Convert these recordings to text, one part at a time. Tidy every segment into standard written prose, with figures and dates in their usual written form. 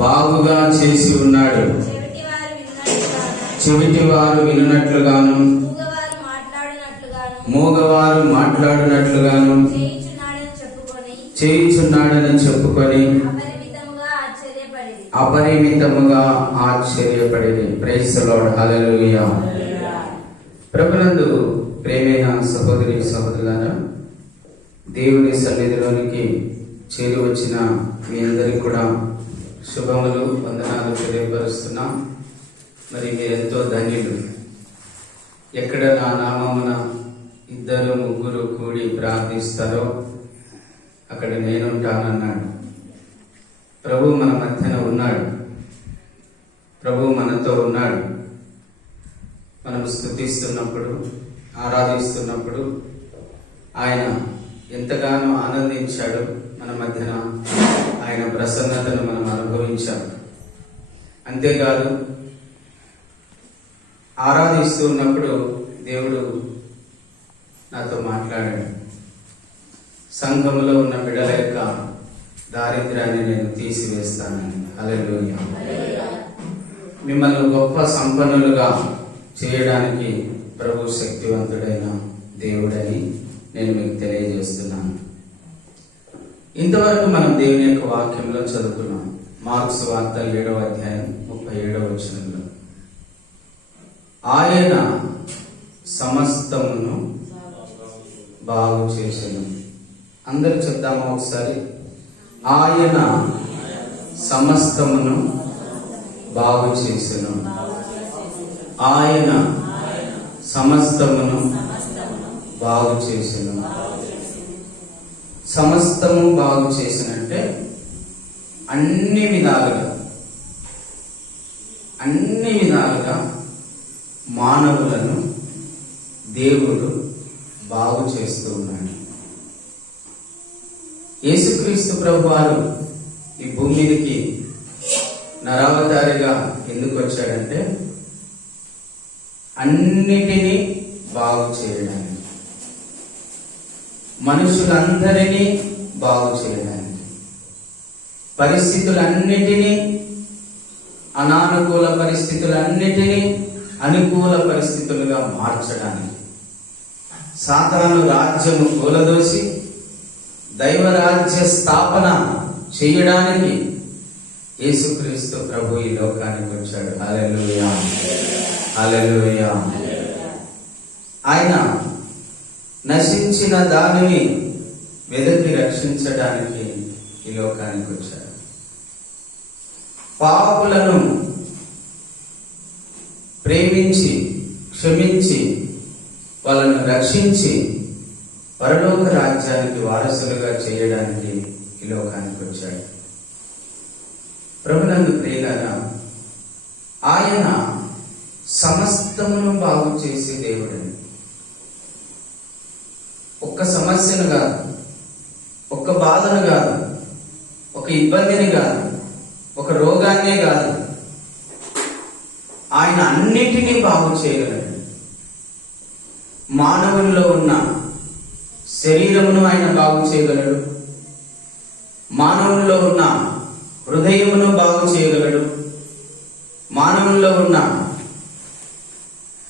బాగుగా చేసి ఉన్నాడు. చెవిటివారు వినున్నట్లుగాను, మూగవారు మాట్లాడినట్లుగాను చేయుచున్నాడని చెప్పుకొని అపరిమితముగా ఆశ్చర్యపడి. Praise the lord. హల్లెలూయా. ప్రభునందు ప్రేమైన సహోదరి సహోదరులారా, దేవుని సన్నిధిలోనికి చేరి వచ్చిన మీ అందరికీ కూడా శుభములు, వందనాలు తెలియపరుస్తున్నాం. మరి మీరెంతో ధన్యులు. ఎక్కడ నా నామమున 2-3 కూడి ప్రార్థిస్తారో అక్కడ నేనుంటానన్నాడు. ప్రభు మన మధ్యన ఉన్నాడు. ప్రభు మనతో ఉన్నాడు. మనం స్తుతిస్తున్నప్పుడు, ఆరాధిస్తున్నప్పుడు ఆయన ఎంతగానో ఆనందించాడు. మన మధ్యన ఆయన ప్రసన్నతను మనం అనుభవించాం. అంతేకాదు, ఆరాధిస్తూ ఉన్నప్పుడు దేవుడు నాతో మాట్లాడాడు. సంఘములో ఉన్న బిడ్డల యొక్క దారిద్ర్యాన్ని నేను తీసివేస్తానని. హల్లెలూయా. మిమ్మల్ని గొప్ప సంపన్నులుగా చేయడానికి ప్రభు శక్తివంతుడైన దేవుడని నేను మీకు తెలియజేస్తున్నాను. ఇంతవరకు మనం దేవుని యొక్క వాక్యంలో చదువుకున్నాం. మార్క్స్ వార్త 7వ అధ్యాయం 37వ వచనంలో ఆయన సమస్తమును బాగు చేసెను. అందరూ చెప్దామా ఒకసారి? ఆయన సమస్తమును బాగు చేసెను. ఆయన సమస్తమును బాగు చేసెను. సమస్తము బాగు చేసినంటే అన్ని విధాలుగా మానవులను దేవుడు బాగు చేస్తూ ఉన్నాడు. యేసుక్రీస్తు ప్రభువారు ఈ భూమి మీదకి నరావతారిగా ఎందుకు వచ్చాడంటే అన్నిటినీ బాగు చేయడానికి, మనుషులందరినీ బాగు చేయడానికి, పరిస్థితులన్నిటినీ, అనానుకూల పరిస్థితులన్నిటినీ అనుకూల పరిస్థితులుగా మార్చడానికి, సాతాను రాజ్యము కూలదోసి దైవరాజ్య స్థాపన చేయడానికి యేసుక్రీస్తు ప్రభు ఈ లోకానికి వచ్చాడు. హల్లెలూయా, హల్లెలూయా. ఆయన నశించిన దానిని వెదకి రక్షించడానికి ఈ లోకానికి వచ్చాడు. పాపులను ప్రేమించి, క్షమించి, వాళ్ళను రక్షించి పరలోక రాజ్యానికి వారసులుగా చేయడానికి ఈ లోకానికి వచ్చాడు. ప్రభునందు ప్రియులారా, ఆయన సమస్తమును బాగు చేసే దేవుడని. ఒక్క సమస్యను కాదు, ఒక్క బాధను కాదు, ఒక ఇబ్బందిని కాదు, ఒక రోగాన్నే కాదు, ఆయన అన్నిటినీ బాగు చేయగలడు. మానవుల్లో ఉన్న శరీరమును ఆయన బాగు చేయగలడు. మానవుల్లో ఉన్న హృదయమును బాగు చేయగలడు. మానవుల్లో ఉన్న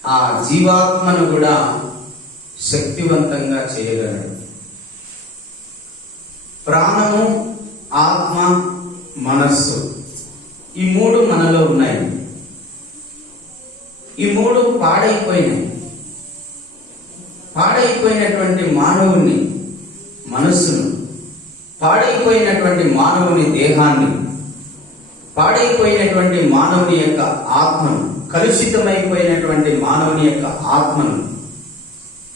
ఆ జీవాత్మను కూడా శక్తివంతంగా చేయగలడు. ప్రాణము, ఆత్మ, మనస్సు, ఈ 3 మనలో ఉన్నాయి. ఈ 3 పాడైపోయినటువంటి మానవుని మనస్సును, పాడైపోయినటువంటి మానవుని దేహాన్ని, పాడైపోయినటువంటి మానవుని యొక్క ఆత్మను, కలుషితమైపోయినటువంటి మానవుని యొక్క ఆత్మను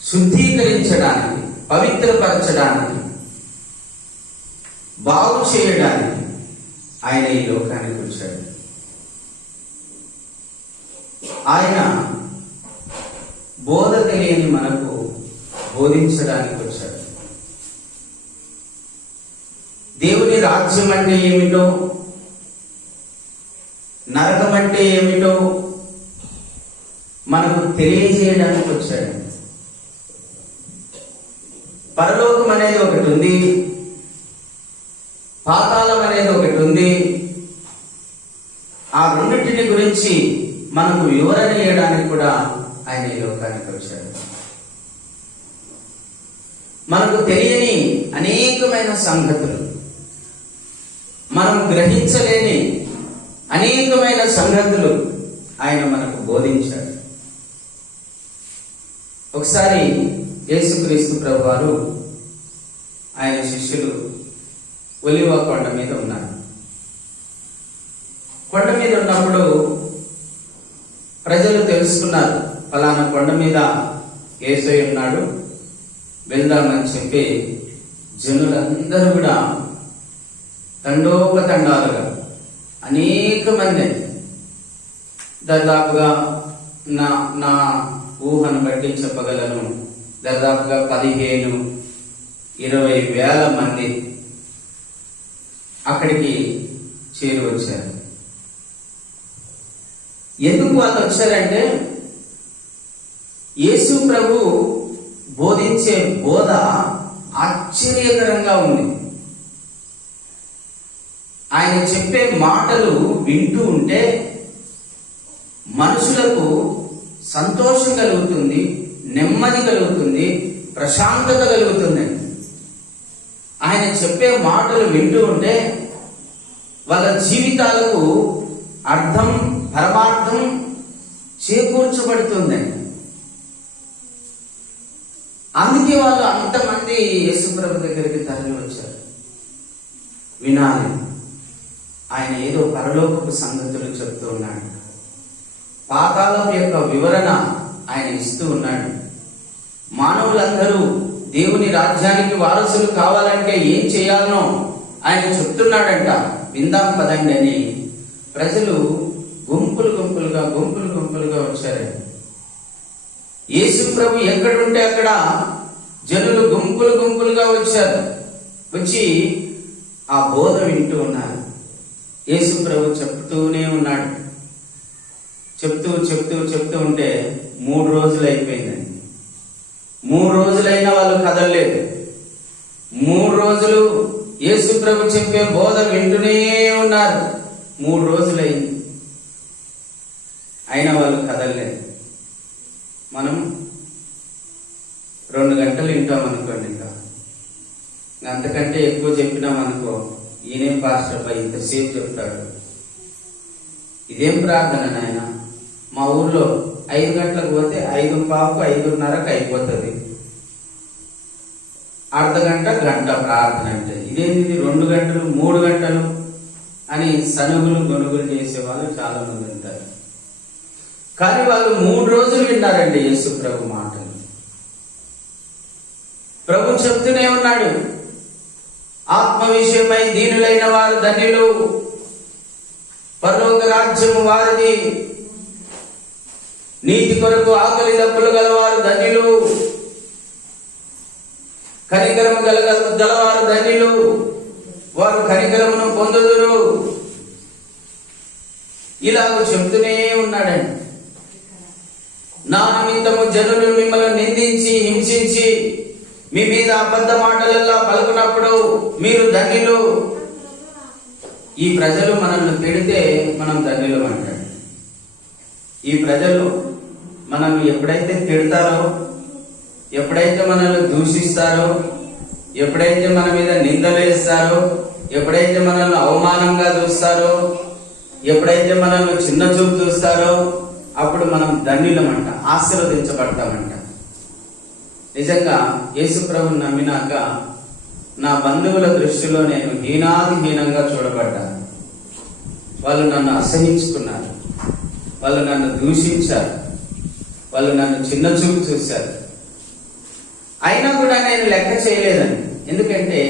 శుద్ధీకరించడానికి, పవిత్రపరచడానికి, బాగు చేయడానికి ఆయన ఈ లోకానికి వచ్చాడు. ఆయన బోధ తెలియని మనకు బోధించడానికి వచ్చాడు. దేవుని రాజ్యం అంటే ఏమిటో, నరకం అంటే ఏమిటో మనకు తెలియజేయడానికి వచ్చాడు. పరలోకం అనేది ఒకటి ఉంది, పాతాళం అనేది ఒకటి ఉంది, ఆ రెండింటిని గురించి మనకు వివరణ చేయడానికి కూడా ఆయన ఈ లోకానికి వచ్చాడు. మనకు తెలియని అనేకమైన సంగతులు, మనం గ్రహించలేని అనేకమైన సంగతులు ఆయన మనకు బోధించాడు. ఒకసారి యేసుక్రీస్తు ప్రభువారు ఆయన శిష్యులు ఒలివ కొండ మీద ఉన్నారు. కొండ మీద ఉన్నప్పుడు ప్రజలు తెలుసుకున్నారు, ఫలానా కొండ మీద యేసయ్య ఉన్నాడు, వెళ్దామని చెప్పి జనులందరూ కూడా తండోపతండాలుగా అనేక మంది, దాదాపుగా నా ఊహను బట్టి చెప్పగలను, దాదాపుగా 15-20 వేల మంది అక్కడికి చేరి వచ్చారు. ఎందుకు వాళ్ళు వచ్చారంటే, యేసు ప్రభు బోధించే బోధ ఆశ్చర్యకరంగా ఉంది. ఆయన చెప్పే మాటలు వింటూ ఉంటే మనుషులకు సంతోషం కలుగుతుంది, నెమ్మది కలుగుతుంది, ప్రశాంతత కలుగుతుంది. ఆయన చెప్పే మాటలు వింటూ ఉంటే వాళ్ళ జీవితాలకు అర్థం, పరమార్థం చేకూర్చబడుతుందండి. అందుకే వాళ్ళు అంతమంది యేసుప్రభు దగ్గరికి తరలి వచ్చారు. వినాలి, ఆయన ఏదో పరలోకపు సంగతులు చెప్తూ ఉన్నాడు, పాతాళం యొక్క వివరణ ఆయన ఇస్తూ ఉన్నాడు. మానవులందరూ దేవుని రాజ్యానికి వారసులు కావాలంటే ఏం చేయాలనో ఆయన చెప్తున్నాడంట. విందాం పదండి అని ప్రజలు గుంపులు గుంపులుగా వచ్చారండి. యేసు ప్రభు ఎక్కడుంటే అక్కడ జనులు గుంపులుగా వచ్చారు. వచ్చి ఆ బోధ వింటూ ఉన్నారు. యేసు ప్రభు చెప్తూనే ఉన్నాడు. చెప్తూ ఉంటే 3 రోజులు అయిపోయిందండి. 3 రోజులైనా వాళ్ళు కదలలేదు. 3 రోజులు యేసు ప్రభు చెప్పే బోధ వింటూనే ఉన్నారు. 3 రోజులైంది, అయినా వాళ్ళు కదలలేదు. మనం 2 గంటలు వింటాం అనుకోండి, ఇంకా అంతకంటే ఎక్కువ చెప్పినాం అనుకో, ఈయనేం పాస్టర్ పై ఇంతసేపు చెప్తాడు, ఇదేం ప్రార్థన నాయన. మా ఊర్లో 5 గంటలకు పోతే 5:15, 5:30కు అయిపోతుంది. అర్ధగంట, గంట ప్రార్థన అంటే ఇదేంటి 2 గంటలు 3 గంటలు అని సనుగులు గొనుగులు చేసే వాళ్ళు చాలా మంది ఉంటారు. కానీ వాళ్ళు 3 రోజులు విన్నారండి యేసు ప్రభు మాటలు. ప్రభు చెప్తూనే ఉన్నాడు, ఆత్మ విషయమై దీనులైన వారు ధన్యులు, పరలోక రాజ్యము వారిది. నీతి కొరకు ఆకలి దప్పులు గలవారు ధన్యులు, కనికరము గలవారు ధన్యులు, వారు కనికరమును పొందుదురు. ఇలాగ చెప్తూనే ఉన్నాడండి. నా నిమిత్తము జనులు మిమ్మల్ని నిందించి హింసించి మీ మీద అబద్ధ మాటలల్లా పలుకున్నప్పుడు మీరు ధన్యులు. ఈ ప్రజలు మనల్ని తిడితే మనం ధన్యులు అంటాడు. ఈ ప్రజలు మనల్ని ఎప్పుడైతే తిడతారో, ఎప్పుడైతే మనల్ని దూషిస్తారో, ఎప్పుడైతే మన మీద నిందలు వేస్తారో, ఎప్పుడైతే మనల్ని అవమానంగా చూస్తారో, ఎప్పుడైతే మనల్ని చిన్న చూపు చూస్తారో, అప్పుడు మనం ధన్యులమంట, ఆశీర్వదించబడతామంట. నిజంగా యేసు ప్రభువుని నమ్మినాక నా బంధువుల దృష్టిలో నేను హీనాతిహీనంగా చూడబడ్డాను. వాళ్ళు నన్ను అసహించుకున్నారు, వాళ్ళు నన్ను దూషించారు, వాళ్ళు నన్ను చిన్న చూపు చూశారు. అయినా కూడా నేను లెక్క చేయలేదని. ఎందుకంటే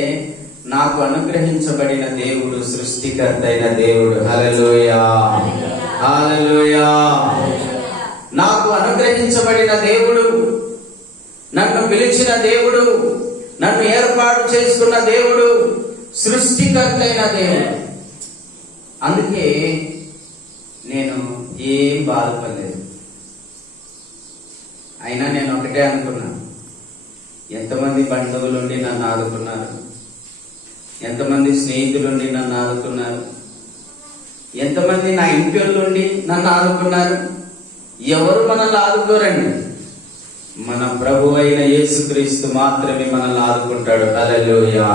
నాకు అనుగ్రహించబడిన దేవుడు సృష్టికర్త అయిన దేవుడు. హల్లెలూయా, హల్లెలూయా. నాకు అనుగ్రహించబడిన దేవుడు, నన్ను పిలిచిన దేవుడు, నన్ను ఏర్పాటు చేసుకున్న దేవుడు, సృష్టికర్త అయిన దేవుడు. అందుకే నేను ఏం బాధపడలేదు. అయినా నేను ఒకటే అనుకున్నాను, ఎంతమంది బంధువులుండి నన్ను ఆదుకున్నారు, ఎంతమంది స్నేహితులుండి నన్ను ఆదుకున్నారు, ఎంతమంది నా ఇంటి వాళ్ళు ఉండి నన్ను ఆదుకున్నారు? ఎవరు మనల్ని ఆదుకోరండి. మన ప్రభు అయిన యేసుక్రీస్తు మాత్రమే మనల్ని ఆదుకుంటాడు. హల్లెలూయా.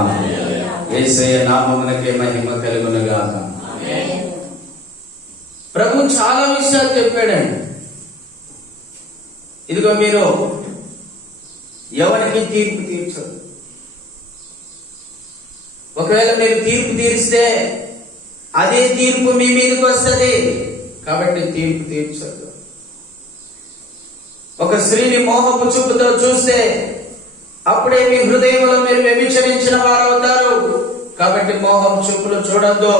యేసయ్య నామమునకే మహిమ కలుగును గాక. ప్రభు చాలా విషయాలు చెప్పాడండి. ఇదిగో మీరు ఎవరికి తీర్పు తీర్చదు. ఒకవేళ మీరు తీర్పు తీరిస్తే అదే తీర్పు మీ మీదకి వస్తుంది. కాబట్టి తీర్పు తీర్చదు. ఒక స్త్రీని మోహపు చూపుతో చూస్తే అప్పుడే మీ హృదయంలో మీరు వ్యభిచరించిన వారు అవుతారు. కాబట్టి మోహపు చూపులు చూడొద్దు.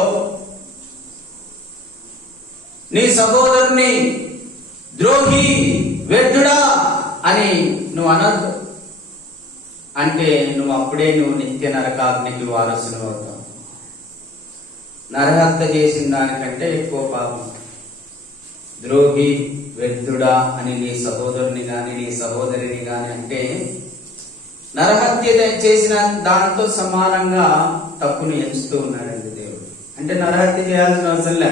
నీ సహోదరుని ద్రోహి, వ్యర్థుడా అని నువ్వు అనద్దు. అంటే అప్పుడే నువ్వు నిత్య నరకాగ్నికి వారసును అవుతావు. నరహత్య చేసిన దానికంటే ఎక్కువ పాపం. ద్రోహి, వ్యర్థుడా అని నీ సహోదరుని గాని నీ సహోదరిని గాని అంటే నరహత్య చేసిన దాంతో సమానంగా తప్పును ఎంచుతూ ఉన్నాడండి దేవుడు. అంటే నరహత్య చేయాల్సిన అవసరం లే.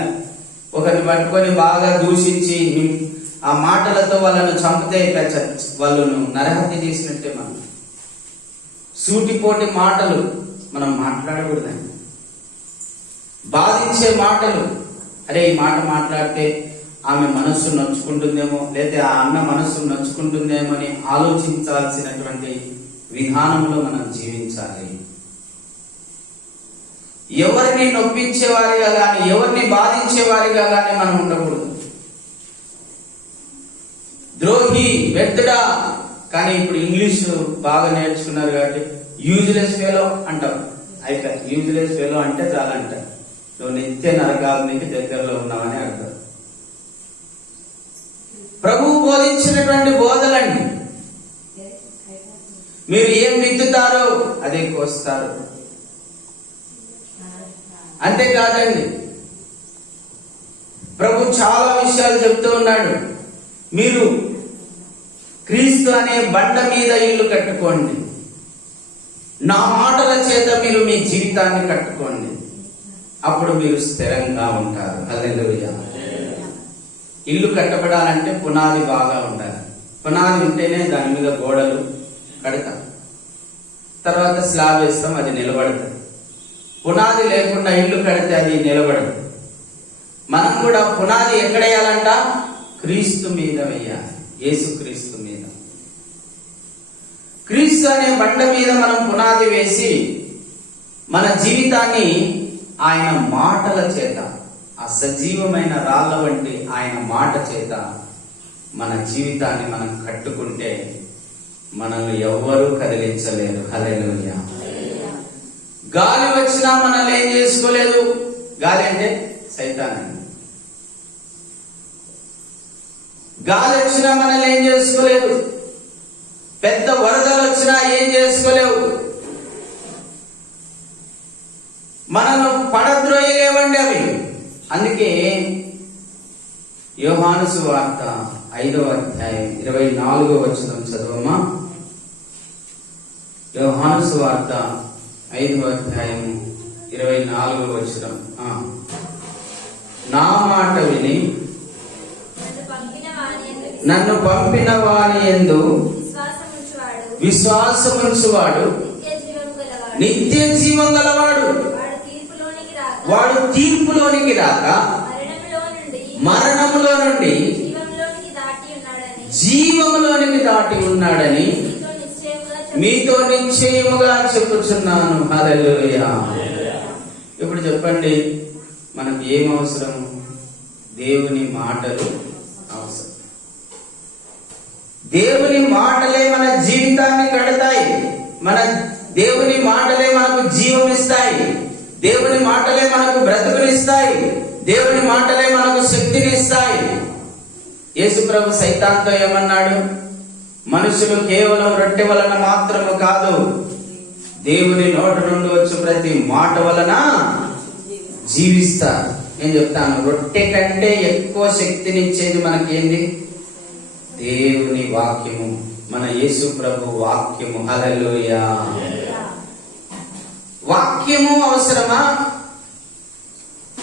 ఒకరిని పట్టుకొని బాగా దూషించి ఆ మాటలతో వాళ్ళను చంపితే వాళ్ళను నరహత్య చేసినట్టే. మనం సూటిపోటి మాటలు మనం మాట్లాడకూడదండి. బాధించే మాటలు, అరే ఈ మాట మాట్లాడితే ఆమె మనస్సు నొచ్చుకుంటుందేమో, లేదా ఆ అన్న మనస్సు నొచ్చుకుంటుందేమో అని ఆలోచించాల్సినటువంటి విధానంలో మనం జీవించాలి. ఎవరిని నొప్పించేవారిగా కానీ ఎవరిని బాధించేవారిగా కానీ మనం ఉండకూడదు. ద్రోహి, వ్యర్థుడా. కానీ ఇప్పుడు ఇంగ్లీష్ బాగా నేర్చుకున్నారు కాబట్టి యూజ్లెస్ ఫెలో అంటాం. అయితే యూజ్లెస్ ఫెలో అంటే చాలా అంటారు. నువ్వు నిత్య నరకాగ్నికి దగ్గరలో ఉన్నావని అర్థం. ప్రభువు బోధించినటువంటి బోధలండి. మీరు ఏం విత్తుతారో అదే కోస్తారు. అంతేకాదండి, ప్రభు చాలా విషయాలు చెప్తూ ఉన్నాడు. మీరు క్రీస్తు అనే బండ మీద ఇల్లు కట్టుకోండి. నా మాటల చేత మీరు మీ జీవితాన్ని కట్టుకోండి. అప్పుడు మీరు స్థిరంగా ఉంటారు. హల్లెలూయా. ఇల్లు కట్టబడాలంటే పునాది బాగా ఉండాలి. పునాది ఉంటేనే దాని మీద గోడలు కడతాం, తర్వాత స్లాబ్ వేస్తాం, అది నిలబడుతుంది. పునాది లేకుండా ఇల్లు కడితే అది నిలబడదు. మనం కూడా పునాది ఎక్కడ వేయాలంట? క్రీస్తు మీద వేయాలి. యేసుక్రీస్తు మీద. క్రీస్తు అనే బండ మీద మనం పునాది వేసి మన జీవితాన్ని ఆయన మాటల చేత, ఆ సజీవమైన రాళ్ళ వంటి ఆయన మాట చేత మన జీవితాన్ని మనం కట్టుకుంటే మనల్ని ఎవ్వరూ కదిలించలేరు. హల్లెలూయా. గాలి వచ్చినా మనల్ని ఏం చేసుకోలేదు. గాలి అంటే సైతాన్. గాలి వచ్చినా మనల్ని ఏం చేసుకోలేదు. పెద్ద వరదలు వచ్చినా ఏం చేసుకోలేవు. మనల్ని పడద్రోయలేవండి అవి. అందుకే యోహాను సువార్త 5వ అధ్యాయం 24వ వచనం చదవమా. యోహాను సువార్త 5వ అధ్యాయం 24వ వచనం. నా మాట విని నన్ను పంపిన వాని యందు విశ్వాసముంచువాడు నిత్య జీవం గలవాడు. వాడు తీర్పులోనికి రాక మరణములో నుండి జీవములోనికి దాటి ఉన్నాడని మీతో నిశ్చయముగా చెప్పుచున్నాను. హల్లెలూయా. ఇప్పుడు చెప్పండి, మనకు ఏం అవసరం? దేవుని మాటలు అవసరం. దేవుని మాటలే మన జీవితాన్ని కడతాయి. దేవుని మాటలే మనకు జీవం ఇస్తాయి. దేవుని మాటలే మనకు బ్రతుకునిస్తాయి. దేవుని మాటలే మనకు శక్తిని ఇస్తాయి. యేసు ప్రభు సైతాన్తో ఏమన్నాడు? మనుషులు కేవలం రొట్టె వలన మాత్రము కాదు, దేవుని నోటి నుండి వచ్చి ప్రతి మాట వలన జీవిస్తారు. నేను చెప్తాను, రొట్టె కంటే ఎక్కువ శక్తినిచ్చేది మనకేంది? దేవుని వాక్యము, మన యేసు ప్రభు వాక్యము.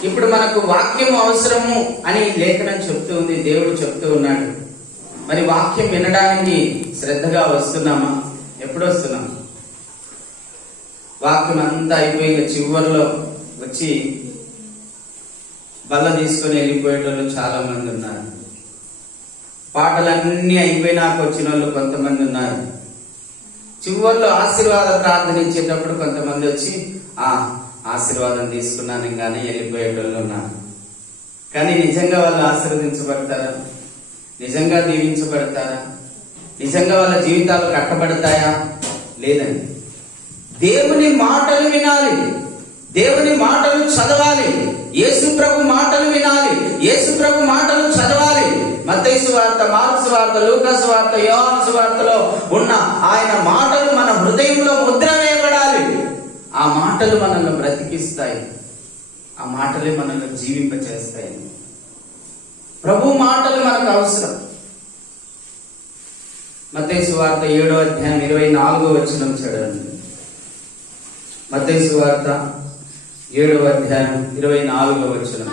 ఇప్పుడు మనకు వాక్యం అవసరము అని లేఖనం చెప్తూ ఉంది, దేవుడు చెప్తూ ఉన్నాడు. మరి వాక్యం వినడానికి శ్రద్ధగా వస్తున్నామా? ఎప్పుడు వస్తున్నాం? వాక్యం అంతా అయిపోయి చివరిలో వచ్చి బల్ల తీసుకొని వెళ్ళిపోయేటోళ్ళు చాలా మంది ఉన్నారు. పాటలన్నీ అయిపోయినాక వచ్చిన వాళ్ళు కొంతమంది ఉన్నారు. చివరిలో ఆశీర్వాద ప్రార్థన ఇచ్చేటప్పుడు కొంతమంది వచ్చి ఆశీర్వాదం తీసుకున్నాను కానీ వెళ్ళిపోయేటోళ్ళు ఉన్నారు. కానీ నిజంగా వాళ్ళు ఆశీర్వదించబడతారా? నిజంగా దీవించబడతారా? నిజంగా వాళ్ళ జీవితాలు కట్టబడతాయా? లేదండి. దేవుని మాటలు వినాలి, దేవుని మాటలు చదవాలి, యేసు ప్రభు మాటలు వినాలి, యేసు ప్రభు మాటలు చదవాలి. మత్తయి సువార్త, మార్కు సువార్త, లూకా సువార్త, యోహాను సువార్తలో ఉన్న ఆయన మాటలు మన హృదయంలో ముద్ర వేయబడాలి. ఆ మాటలు మనల్ని బ్రతికిస్తాయి, ఆ మాటలే మనల్ని జీవింపచేస్తాయి. ప్రభు మాటలు మనకు అవసరం. మత్తయి సువార్త 7వ అధ్యాయం 24వ వచనం చదవండి. మత్తయి సువార్త 7వ అధ్యాయం 24వ వచనం.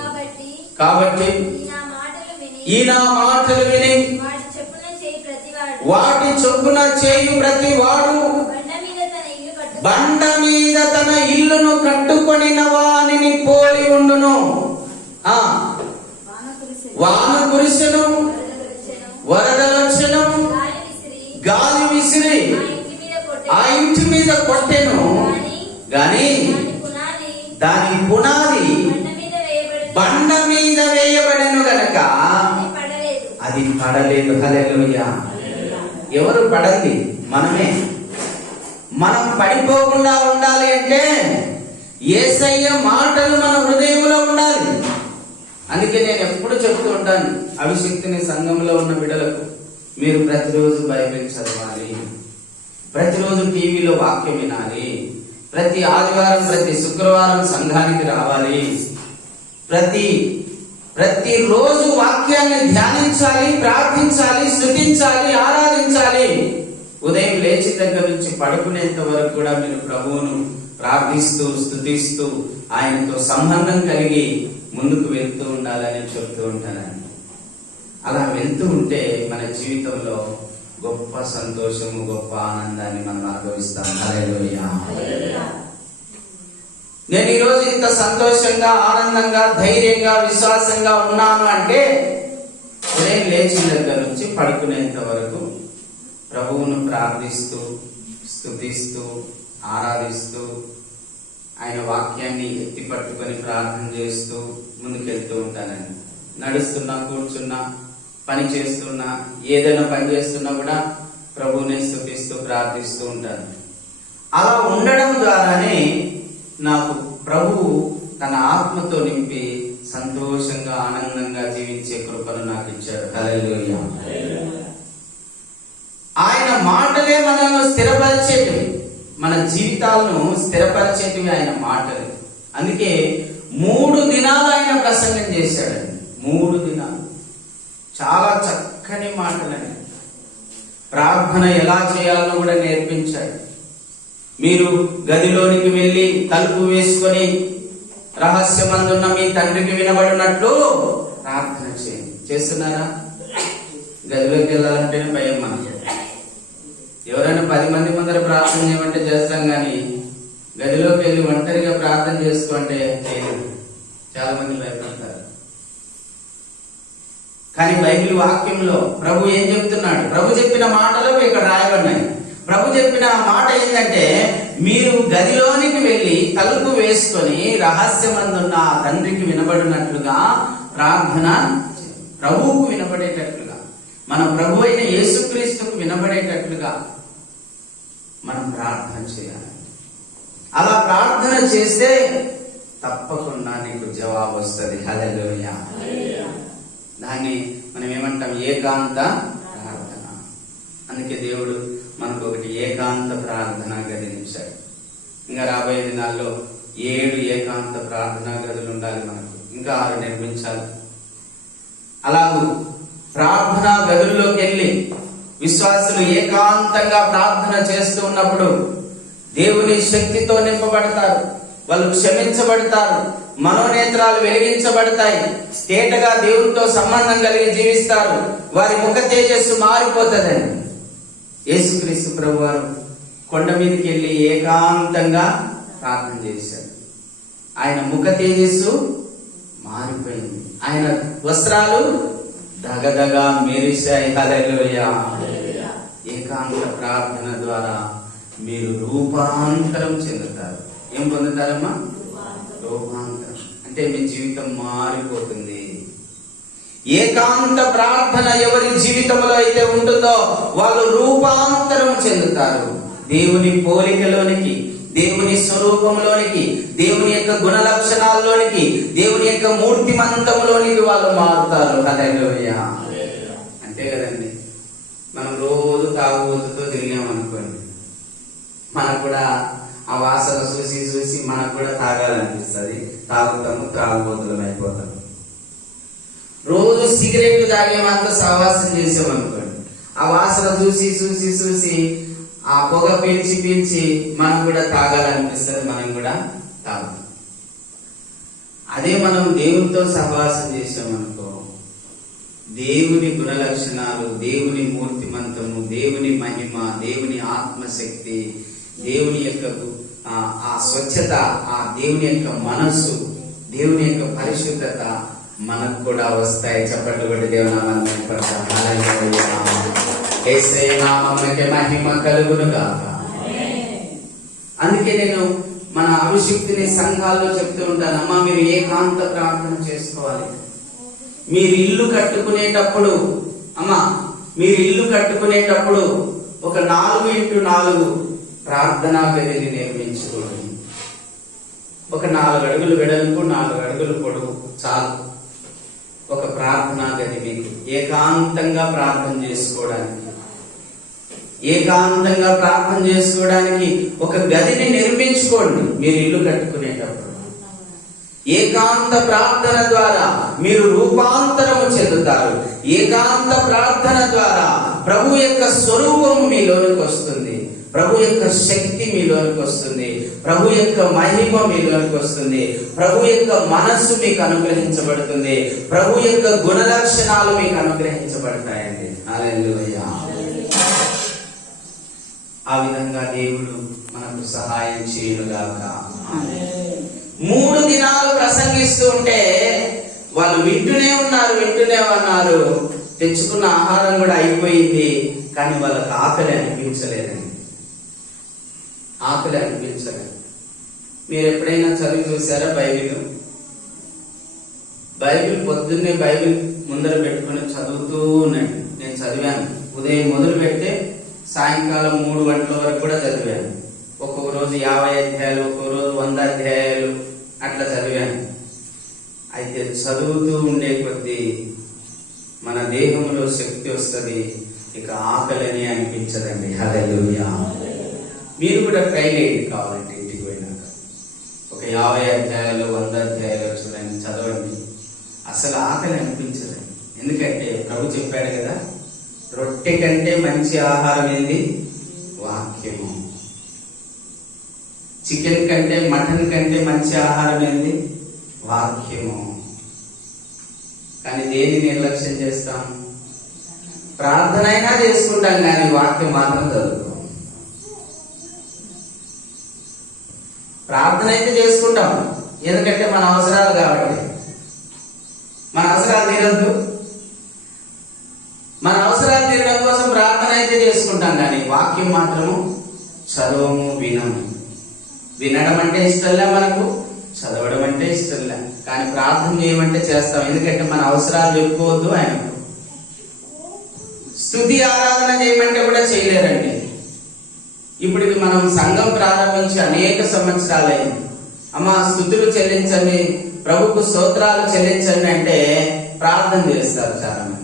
కాబట్టి ఈ నా మాటలు విని వాటి చొప్పున చేయు ప్రతి వాడు బండ మీద తన ఇల్లును కట్టుకొనిన వానిని పోలి ఉండును. వాన కురిసెను, వరద వచ్చెను, గాలి విసిరి ఆ ఇంటి మీద కొట్టెను, గాని దాని పునాది బండ మీద వేయబడెను గనక అది పడలేదు. హల్లెలూయా. ఎవరు పడండి? మనమే. మనం పడిపోకుండా ఉండాలి అంటే యేసయ్య మాటలు మన హృదయంలో ఉండాలి. అందుకే నేను ఎప్పుడు చెప్తూ ఉంటాను, అభిషేక్తిని సంఘంలో ఉన్న బిడ్డలకు, మీరు ప్రతిరోజు బైబిల్ చదవాలి, ప్రతిరోజు టీవీలో వాక్యం వినాలి, ప్రతి ఆదివారం ప్రతి శుక్రవారం సంఘానికి రావాలి, ప్రతిరోజు వాక్యాన్ని ధ్యానించాలి, ప్రార్థించాలి, స్తుతించాలి, ఆరాధించాలి. ఉదయం లేచి దగ్గర నుంచి పడుకునేంత వరకు కూడా మీరు ప్రభువును ప్రార్థిస్తూ స్తుతిస్తూ ఆయనతో సంబంధం కలిగి ముందుకు వెళ్తూ ఉండాలని చెప్తూ ఉంటానండి. అలా వెళ్తూ ఉంటే మన జీవితంలో గొప్ప సంతోషము, గొప్ప ఆనందాన్ని మనం అనుభవిస్తాం. హల్లెలూయా. నేను ఈరోజు ఇంత సంతోషంగా, ఆనందంగా, ధైర్యంగా, విశ్వాసంగా ఉన్నాను అంటే ఉదయం లేచిన దగ్గర నుంచి పడుకునేంత వరకు ప్రభువును ప్రార్థిస్తూ స్తుతిస్తూ ఆరాధిస్తూ ఆయన వాక్యాన్ని ఎత్తి పట్టుకొని ప్రార్థన చేస్తూ ముందుకెళ్తూ ఉంటానండి. నడుస్తున్నా, కూర్చున్నా, పని చేస్తున్నా, ఏదైనా పని చేస్తున్నా కూడా ప్రభువుని స్తుతిస్తూ ప్రార్థిస్తూ ఉంటాను. అలా ఉండడం ద్వారానే నాకు ప్రభువు తన ఆత్మతో నింపి సంతోషంగా, ఆనందంగా జీవించే కృపను నాకు ఇచ్చాడు. హల్లెలూయా. ఆయన మాటలే మనల్ని స్థిరపరిచేటివి, మన జీవితాలను స్థిరపరిచేటివి ఆయన మాటలు. అందుకే 3 దినాలు ఆయన ప్రసంగం చేశాడండి. 3 దినాలు చాలా చక్కని మాటలని. ప్రార్థన ఎలా చేయాలో కూడా నేర్పించాడు. మీరు గదిలోనికి వెళ్ళి తలుపు వేసుకొని రహస్యమందున్న మీ తండ్రికి వినబడినట్లు ప్రార్థన చేయండి. చేస్తున్నారా? గదిలోకి వెళ్ళాలంటేనే భయం మనకి. ఎవరైనా 10 మంది ముందర ప్రార్థన చేయమంటే చేస్తాం, కానీ గదిలోకి వెళ్ళి ఒంటరిగా ప్రార్థన చేసుకుంటే చాలా మంది భయపడతారు. కానీ బైబిల్ వాక్యంలో ప్రభు ఏం చెప్తున్నాడు? ప్రభు చెప్పిన మాటలు ఇక్కడ రాయబడినాయి. ప్రభు చెప్పిన మాట ఏంటంటే, మీరు గదిలోనికి వెళ్ళి తలుపు వేసుకొని రహస్యమందున్న ఆ తండ్రికి వినబడినట్లుగా ప్రార్థన, ప్రభువుకు వినబడేటట్లుగా, మన ప్రభు అయిన యేసుక్రీస్తుకు వినబడేటట్లుగా మనం ప్రార్థన చేయాలి. అలా ప్రార్థన చేస్తే తప్పకుండా నీకు జవాబు వస్తుంది. హల్లెలూయా. దాన్ని మనం ఏమంటాం? ఏకాంత ప్రార్థన. అందుకే దేవుడు మనకు ఒకటి ఏకాంత ప్రార్థన గదినిచ్చాడు. ఇంకా రాబోయే దినాల్లో 7 ఏకాంత ప్రార్థనా గదులు ఉండాలి మనకు. ఇంకా 6 నిర్మించాలి. అలాగూ ప్రార్థనా గదుల్లోకి వెళ్ళి విశ్వాసులు ఏకాంతంగా ప్రార్థన చేస్తూ ఉన్నప్పుడు దేవుని శక్తితో నింపబడతారు, వాళ్ళు క్షమించబడతారు, మనోనేత్రాలు వెలిగించబడతాయి. తేటగా దేవునితో సంబంధం కలిగి జీవిస్తారు. వారి ముఖ తేజస్సు మారిపోతుందండి. యేసుక్రీస్తు ప్రభు వారు కొండ మీదకి వెళ్ళి ఏకాంతంగా ప్రార్థన చేశాడు. ఆయన ముఖ తేజస్సు మారిపోయింది. ఆయన వస్త్రాలు దగదగా మెరిశాయి. హల్లెలూయా. ఏకాంత ప్రార్థన ద్వారా మీరు రూపాంతరం చెందుతారు. ఏం పొందుతారమ్మా? రూపాంతరం. అంటే మీ జీవితం మారిపోతుంది. ఏకాంత ప్రార్థన ఎవరి జీవితంలో అయితే ఉంటుందో వాళ్ళు రూపాంతరం చెందుతారు. దేవుని పోలికలోనికి, దేవుని స్వరూపంలోనికి, దేవుని యొక్క గుణ లక్షణాల్లోనికి, దేవుని యొక్క మూర్తిమంతంలోనికి వాళ్ళు మారుతారు. హల్లెలూయా. అంతే కదండి. మనం రోజు తాగుబోతుతో తిరిగామనుకోండి, మనకు కూడా ఆ వాసన చూసి చూసి మనకు కూడా తాగాలనిపిస్తుంది. తాగుతాము, త్రాగుబోతులం అయిపోతాం. రోజు సిగరెట్ తాగేమంతా సహవాసం చేసామనుకోండి, ఆ వాసన చూసి చూసి చూసి ఆ పొగ పీల్చి పీల్చి మనం కూడా తాగాలనిపిస్తుంది. మనం కూడా తాగుతాం. అదే మనం దేవునితో సహవాసం చేసామనుకో, దేవుని గుణ లక్షణాలు, దేవుని మూర్తిమంతము, దేవుని మహిమ, దేవుని ఆత్మశక్తి, దేవుని యొక్క ఆ స్వచ్ఛత, ఆ దేవుని యొక్క మనస్సు, దేవుని యొక్క పరిశుద్ధత మనకు కూడా వస్తాయి. చప్పట్లు కొట్టి దేవునామాన్ని యేసయ్య నామమునకే మహిమ కలుగును గాక. అందుకే నేను మన అభిషిక్తిని సంఘాల్లో చెప్తూ ఉంటాను, అమ్మా మీరు ఏకాంత ప్రార్థన చేసుకోవాలి. మీరు ఇల్లు కట్టుకునేటప్పుడు ఒక 4x4 ప్రార్థనా గదిని నిర్మించుకోండి. ఒక 4 అడుగులు వెడల్పు, 4 అడుగులు పొడవు చాలు ఒక ప్రార్థనా గది మీకు. ఏకాంతంగా ప్రార్థన చేసుకోవడానికి ఒక గదిని నిర్మించుకోండి. మీరు ఇల్లు కట్టుకునేటప్పుడు ఏకాంత ప్రార్థన ద్వారా మీరు రూపాంతరము చెందుతారు. ఏకాంత ప్రార్థన ద్వారా ప్రభు యొక్క స్వరూపము మీలోనికి వస్తుంది. ప్రభు యొక్క శక్తి మీలోనికి వస్తుంది. ప్రభు యొక్క మహిమ మీలోనికి వస్తుంది. ప్రభు యొక్క మనస్సు మీకు అనుగ్రహించబడుతుంది. ప్రభు యొక్క గుణ లక్షణాలు మీకు అనుగ్రహించబడతాయండి. హల్లెలూయా. ఆ విధంగా దేవుడు మనకు సహాయం చేయునుగాక. 3 దినాలు ప్రసంగిస్తూ ఉంటే వాళ్ళు వింటూనే ఉన్నారు. తెచ్చుకున్న ఆహారం కూడా అయిపోయింది, కానీ వాళ్ళకి ఆకలి అనిపించలేదు. మీరు ఎప్పుడైనా చదివి చూసారా బైబిల్ పొద్దున్నే బైబిల్ ముందర పెట్టుకుని చదువుతూ ఉన్నాడు. నేను చదివాను. ఉదయం మొదలు పెడితే సాయంకాలం 3 గంటల వరకు కూడా చదివాను. ఒక్కొక్క రోజు 50 అధ్యాయాలు, ఒక్కొక్క రోజు 100 అధ్యాయాలు అట్లా చదివాను. అయితే చదువుతూ ఉండే కొద్దీ మన దేహంలో శక్తి వస్తుంది, ఇక ఆకలిని అనిపించదండి. హల్లెలూయా. మీరు కూడా ట్రై చేయండి కావాలంటే. ఇంటికి పోయినాక ఒక 50 అధ్యాయాలు, 100 అధ్యాయాలు చూడండి, చదవండి. అసలు ఆకలి అనిపించదండి. ఎందుకంటే ప్రభు చెప్పాడు కదా, రొట్టె కంటే మంచి ఆహారం ఏంది? వాక్యము. చికెన్ కంటే, మటన్ కంటే మంచి ఆహారం ఏంది? వాక్యము. కానీ దేని నిర్లక్ష్యం చేస్తాం? ప్రార్థన అయినా చేసుకుంటాం, కానీ వాక్యం మాత్రం చదువుతాం. ప్రార్థన అయితే చేసుకుంటాం, ఎందుకంటే మన అవసరాలు కాబట్టి. మన అవసరాలు తీరద్దు. మన అవసరాలు తీరడం కోసం ప్రార్థన అయితే చేసుకుంటాం, కానీ వాక్యం మాత్రము చదవము, వినము. వినడం అంటే ఇష్టంలే మనకు, చదవడం అంటే ఇష్టంలే, కానీ ప్రార్థన చేయమంటే చేస్తాం. ఎందుకంటే మన అవసరాలు చెప్పుకోవద్దు ఆయనకు. స్తుతి ఆరాధన చేయమంటే కూడా చేయలేరండి. ఇప్పుడు ఇది మనం సంఘం ప్రారంభించి అనేక సంవత్సరాలైంది. అమ్మ స్తుతులు చెల్లించండి, ప్రభుకు స్తోత్రాలు చెల్లించండి అంటే ప్రార్థన చేస్తారు చాలా మంది.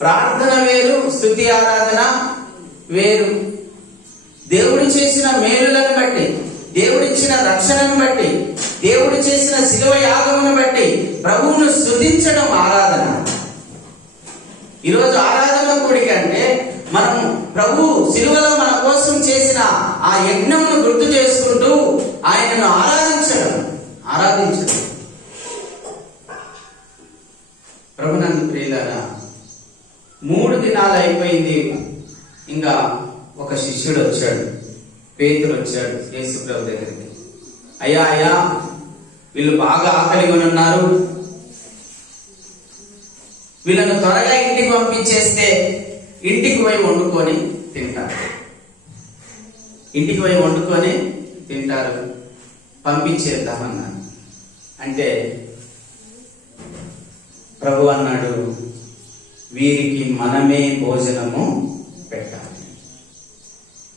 ప్రార్థన వేరు, స్తుతి ఆరాధన వేరు. దేవుడు చేసిన మేలులను బట్టి, దేవుడిచ్చిన రక్షణను బట్టి, దేవుడు చేసిన శిలువ యాగమును బట్టి ప్రభువును స్తుతించడం ఆరాధన. ఈరోజు ఆరాధన కూడిక అంటే మనం ప్రభు శిలువలో మన కోసం చేసిన ఆ యజ్ఞమును గుర్తు చేసుకుంటూ ఆయనను ఆరాధించండి. ప్రభునందు ప్రియులారా, 3 దినాలు అయిపోయింది. ఇంకా ఒక శిష్యుడు వచ్చాడు, పేతురు వచ్చాడు యేసు ప్రభు దగ్గరికి. అయ్యా అయ్యా, వీళ్ళు బాగా ఆకలిగా ఉన్నారు, వీళ్ళను త్వరగా ఇంటికి పంపించేస్తే ఇంటికి పోయి వండుకొని తింటారు, ఇంటికి పోయి వండుకొని తింటారు, పంపించేద్దామన్నాను. అంటే ప్రభు అన్నాడు, వీరికి మనమే భోజనము పెట్టాలి,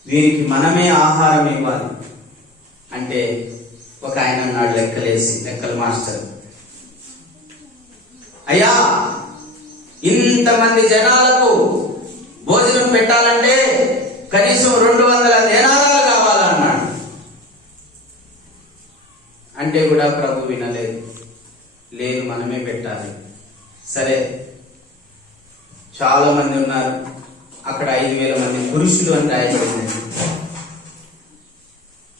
వీరికి మనమే ఆహారం ఇవ్వాలి. అంటే ఒక ఆయన అన్నాడు లెక్కల మాస్టర్, అయ్యా ఇంతమంది జనాలకు భోజనం పెట్టాలంటే కనీసం 200 దేనారాలు కావాలన్నాడు. అంటే కూడా ప్రభు వినలేదు, లేదు మనమే పెట్టాలి. సరే, చాలా మంది ఉన్నారు అక్కడ, 5,000 మంది పురుషులు అని రాయబడింది.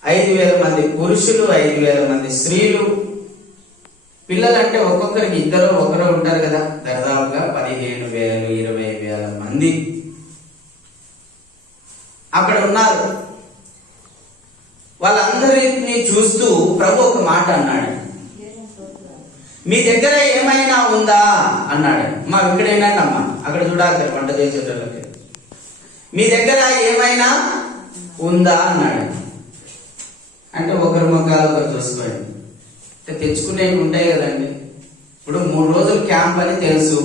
5,000 మంది పురుషులు, 5,000 మంది స్త్రీలు, పిల్లలంటే ఒక్కొక్కరికి ఒకరు ఉంటారు కదా, దాదాపుగా 15,000 20,000 మంది అక్కడ ఉన్నారు. వాళ్ళందరినీ చూస్తూ ప్రభు ఒక మాట అన్నాడు, మీ దగ్గర ఏమైనా ఉందా అన్నాడు. మా ఇక్కడ ఏంటమ్మా, అక్కడ చూడాలి వంట చేసేటోళ్ళకి, మీ దగ్గర ఏమైనా ఉందా అన్నాడు. అంటే ఒకరి ముఖాలు ఒకరు చూసుకోండి, తెచ్చుకునేవి ఉంటాయి కదండి. ఇప్పుడు 3 రోజులు క్యాంప్ అని తెలుసు,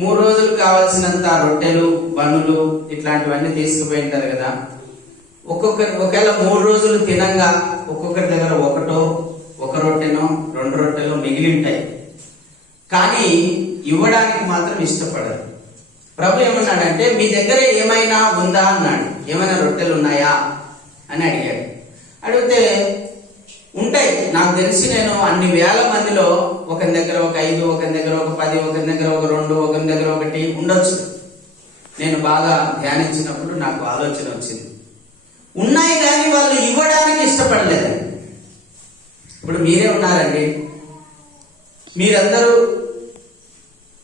3 రోజులు కావాల్సినంత రొట్టెలు బన్నులు ఇట్లాంటివన్నీ తీసుకుపోయింటారు కదా. ఒకవేళ 3 రోజులు తినంగా ఒక్కొక్కరి దగ్గర ఒక రొట్టెనో 2 రొట్టెలో మిగిలి ఉంటాయి, కానీ ఇవ్వడానికి మాత్రం ఇష్టపడరు. ప్రభు ఏమన్నాడంటే, మీ దగ్గర ఏమైనా ఉందా అన్నాడు. ఏమైనా రొట్టెలు ఉన్నాయా అని అడిగాడు. అడిగితే ఉంటాయి, నాకు తెలిసి నేను అన్ని వేల మందిలో ఒకరి దగ్గర ఒక 5, ఒకరి దగ్గర ఒక 10, ఒకరి దగ్గర ఒక 2, ఒకరి దగ్గర 1 ఉండొచ్చు. నేను బాగా ధ్యానించినప్పుడు నాకు ఆలోచన వచ్చింది, ఉన్నాయి కానీ వాళ్ళు ఇవ్వడానికి ఇష్టపడలేదు. ఇప్పుడు మీరే ఉన్నారండి, మీరందరూ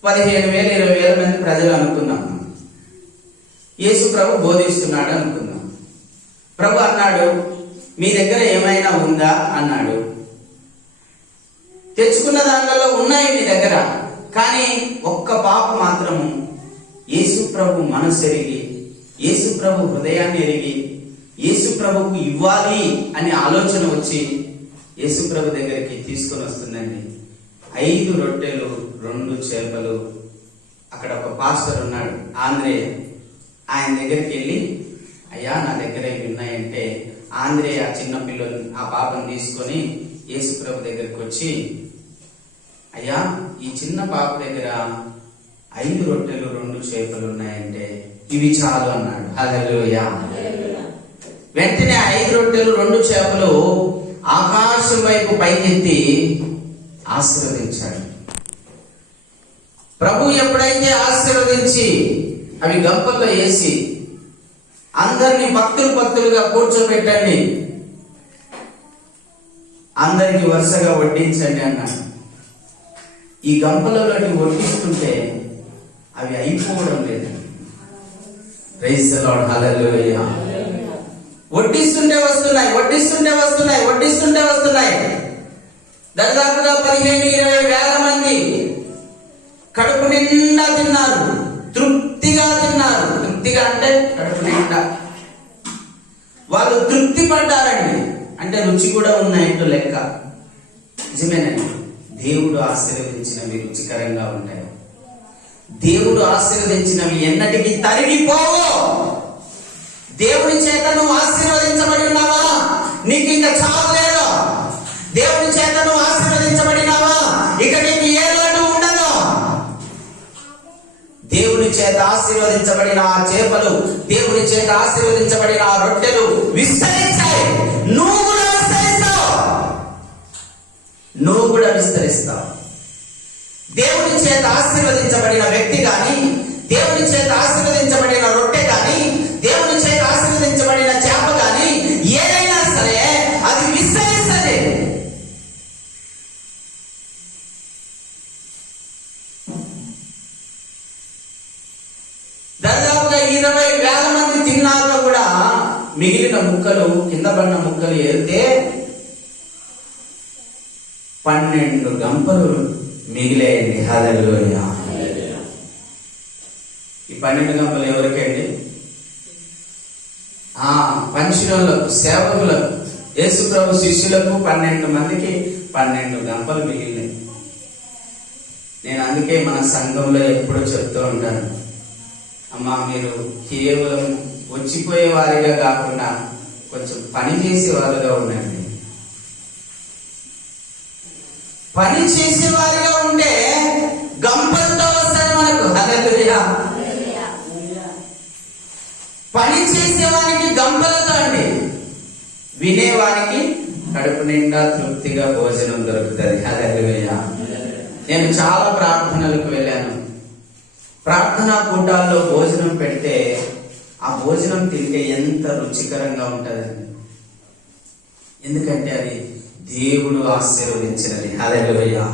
15,000 20,000 మంది ప్రజలు అనుకున్నాం. యేసు ప్రభు బోధిస్తున్నాడు అనుకుందాం. ప్రభు అన్నాడు, మీ దగ్గర ఏమైనా ఉందా అన్నాడు. తెచ్చుకున్న దాంట్లో ఉన్నాయి మీ దగ్గర, కానీ ఒక్క పాప మాత్రము యేసు ప్రభు మనసు ఎరిగి, యేసు ప్రభు హృదయాన్ని ఎరిగి, యేసు ప్రభుకు ఇవ్వాలి అనే ఆలోచన వచ్చి యేసు ప్రభు దగ్గరికి తీసుకొని వస్తుందండి. 5 రొట్టెలు 2 చేపలు. అక్కడ ఒక పాస్టర్ ఉన్నాడు, ఆంధ్రేయ. ఆయన దగ్గరికి వెళ్ళి, అయ్యా నా దగ్గర ఇవి ఉన్నాయంటే, ఆంధ్రేయ చిన్న పిల్లలు ఆ పాపను తీసుకొని యేసు ప్రభు దగ్గరికి వచ్చి, అయ్యా ఈ చిన్న పాప దగ్గర 5 రొట్టెలు 2 చేపలు ఉన్నాయంటే ఇవి చాలు అన్నాడు. హల్లెలూయా. వెంటనే 5 రొట్టెలు 2 చేపలు ఆకాశం వైపు పైకెత్తి ఆశీర్వదించాడు. ప్రభు ఎప్పుడైతే ఆశీర్వదించి అవి గంపల్లో వేసి అందరినీ భక్తులుగా కూర్చోబెట్టండి, అందరికి వరుసగా వడ్డించండి అన్నాడు. ఈ గంపలలోకి వడ్డిస్తుంటే అవి అయిపోవడం లేదు. Praise the lord. హల్లెలూయా. వడ్డిస్తుంటే వస్తున్నాయి. దాదాపుగా 15,000-20,000 మంది కడుపు నిండా తిన్నారు, తృప్తిగా తిన్నారు. తృప్తిగా అంటే కడుపు నిండా వాళ్ళు తృప్తి పడ్డారండి. అంటే రుచి కూడా ఉన్నాయంటూ లెక్క. నిజమేనండి, దేవుడు ఆశీర్వదించినవి రుచికరంగా ఉంటాయి. దేవుడు ఆశీర్వదించినవి ఎన్నటికీ తరిగిపోవు. దేవుని చేత నువ్వు ఆశీర్వదించబడి ఉన్నావా? నీకు ఇంకా చావు లేదు. దేవుని చేత నువ్వు ఆశీర్వదించబడినావా? ఇక నీకు ఏ లోటు ఉండదు. దేవుని చేత ఆశీర్వదించబడిన ఆ చేపలు, దేవుని చేత ఆశీర్వదించబడిన ఆ రొట్టెలు విస్తరించాయి. నువ్వు కూడా విస్తరిస్తావు. దేవుని చేత ఆశీర్వదించబడిన వ్యక్తి గాని, దేవుని చేత ఆశీర్వదించబడిన రొట్టె గాని, దేవుని చేత ఆశీర్వదించబడిన చేప గాని ఏదైనా సరే అది విస్తరిస్తుంది. 20,000 మంది తిన్నాక కూడా మిగిలిన ముక్కలు, కింద పడిన ముక్కలు ఏరితే 12 గంపలు మిగిలేయండి. హల్లెలూయా. ఈ 12 గంపలు ఎవరికండి? పంచినోళ్ళకు, సేవకులకు, యేసు ప్రభు శిష్యులకు 12 మందికి 12 గంపలు మిగిలినాయి. నేను అందుకే మన సంఘంలో ఎప్పుడూ చెప్తూ ఉంటాను, అమ్మా మీరు కేవలం వచ్చిపోయే వారిగా కాకుండా కొంచెం పని చేసే వారుగా ఉండండి. పని చేసే వారిగా ఉంటే గంపలతో వస్తాయి మనకు. హల్లెలూయా. పని చేసేవానికి గంపలతో అండి, వినేవానికి కడుపు నిండా తృప్తిగా భోజనం దొరుకుతుంది. హల్లెలూయా. నేను చాలా ప్రార్థనలకు వెళ్ళాను. ప్రార్థనా కూటాల్లో భోజనం పెడితే ఆ భోజనం తింటే ఎంత రుచికరంగా ఉంటుందండి. ఎందుకంటే అది దేవుడు ఆశీర్వదించినది. హల్లెలూయా.